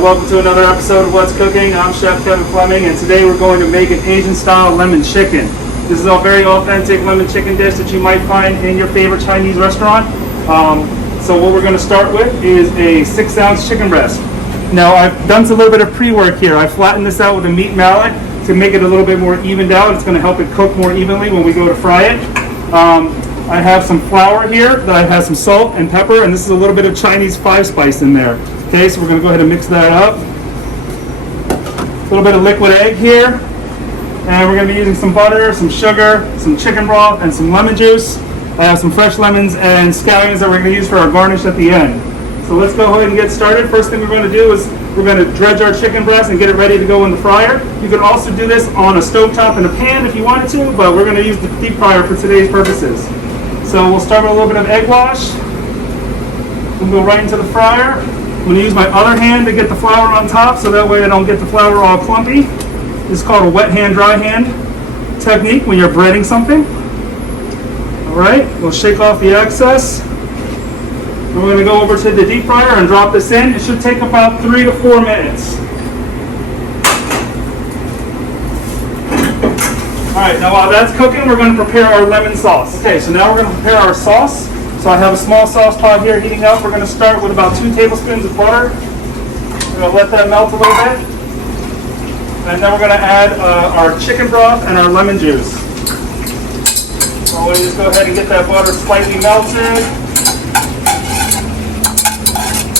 and welcome to another episode of What's Cooking. I'm Chef Kevin Fleming, and today we're going to make an Asian-style lemon chicken. This is a very authentic lemon chicken dish that you might find in your favorite Chinese restaurant. So what we're going to start with is a 6-ounce chicken breast. Now I've done a little bit of pre-work here. I flattened this out with a meat mallet to make it a little bit more evened out. It's going to help it cook more evenly when we go to fry it. I have some flour here that I have some salt and pepper, and this is a little bit of Chinese 5-spice in there. Okay, so we're going to go ahead and mix that up. A little bit of liquid egg here, and we're going to be using some butter, some sugar, some chicken broth, and some lemon juice. I have some fresh lemons and scallions that we're going to use for our garnish at the end. So let's go ahead and get started. First thing we're going to do is we're going to dredge our chicken breast and get it ready to go in the fryer. You can also do this on a stovetop in a pan if you wanted to, but we're going to use the deep fryer for today's purposes. So we'll start with a little bit of egg wash. We'll go right into the fryer. I'm going to use my other hand to get the flour on top so that way I don't get the flour all clumpy. This is called a wet hand, dry hand technique when you're breading something. Alright, we'll shake off the excess. And we're going to go over to the deep fryer and drop this in. It should take about 3 to 4 minutes. Alright, now while that's cooking, we're going to prepare our lemon sauce. Okay, so now we're going to prepare our sauce. So I have a small sauce pot here heating up. We're going to start with about 2 tablespoons of butter. We're going to let that melt a little bit. And then we're going to add our chicken broth and our lemon juice. So we'll just go ahead and get that butter slightly melted.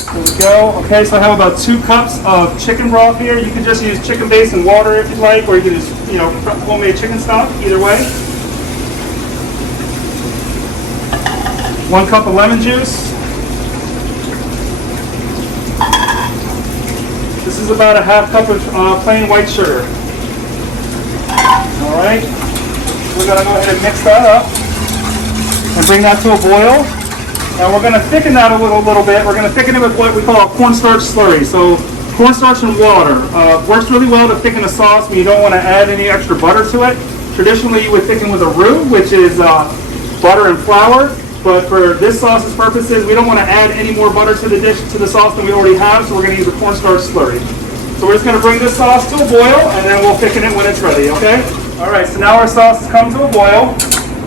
There we go. Okay, so I have about 2 cups of chicken broth here. You can just use chicken base and water if you'd like, or you can just, homemade chicken stock, either way. 1 cup of lemon juice. This is about a half cup of plain white sugar. All right, we're gonna go ahead and mix that up and bring that to a boil. And we're gonna thicken that a little bit. We're gonna thicken it with what we call a cornstarch slurry. So cornstarch and water works really well to thicken a sauce when you don't want to add any extra butter to it. Traditionally, you would thicken with a roux, which is butter and flour. But for this sauce's purposes, we don't want to add any more butter to the dish, to the sauce than we already have, so we're going to use a cornstarch slurry. So we're just going to bring this sauce to a boil, and then we'll thicken it when it's ready, okay? All right, so now our sauce has come to a boil.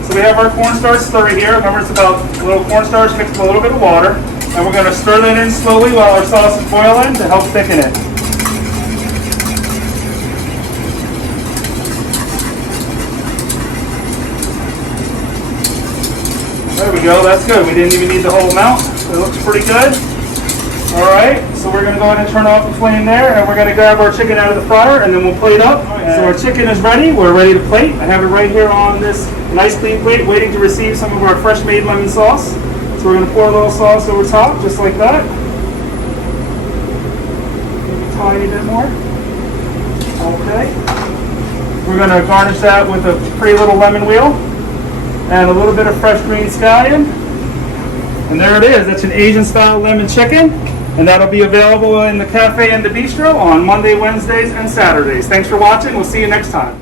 So we have our cornstarch slurry here. Remember, it's about a little cornstarch mixed with a little bit of water. And we're going to stir that in slowly while our sauce is boiling to help thicken it. There we go, that's good. We didn't even need the whole amount. It looks pretty good. Alright, so we're going to go ahead and turn off the flame there, and we're going to grab our chicken out of the fryer, and then we'll plate up. So our chicken is ready. We're ready to plate. I have it right here on this nice clean plate, waiting to receive some of our fresh made lemon sauce. So we're going to pour a little sauce over top, just like that. Maybe a tiny bit more. Okay. We're going to garnish that with a pretty little lemon wheel and a little bit of fresh green scallion. And there it is. That's an Asian-style lemon chicken. And that'll be available in the cafe and the bistro on Monday, Wednesdays, and Saturdays. Thanks for watching. We'll see you next time.